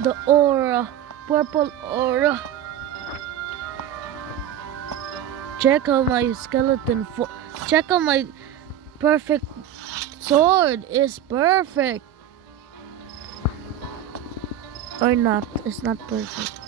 the aura, purple aura. Check out my skeleton. Check out my perfect sword. Is perfect or not? It's not perfect.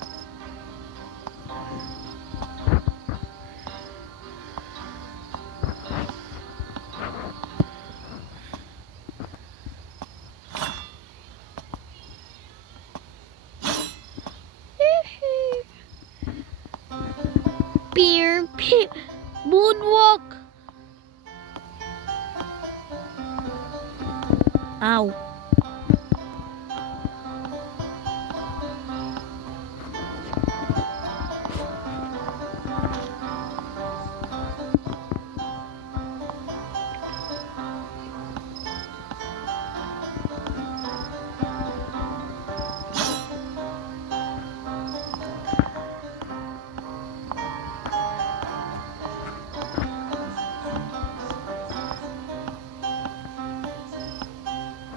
Peer, peer, moonwalk. Ow.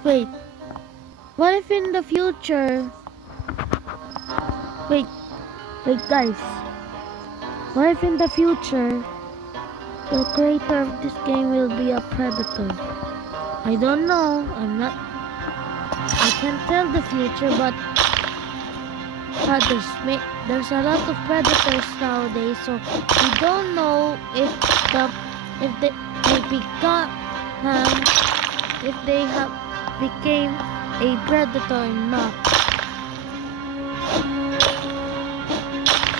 Wait, what if in the future? Wait, guys. What if in the future, the creator of this game will be a predator? I don't know. I can't tell the future, but there's a lot of predators nowadays, so we don't know if they have became a predator or not.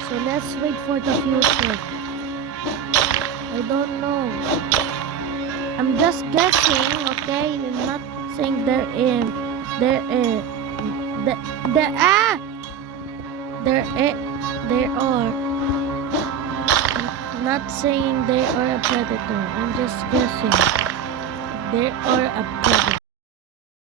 So let's wait for the future. I don't know. I'm just guessing, okay? I'm not saying there are. I'm not saying they are a predator. I'm just guessing. They are a predator.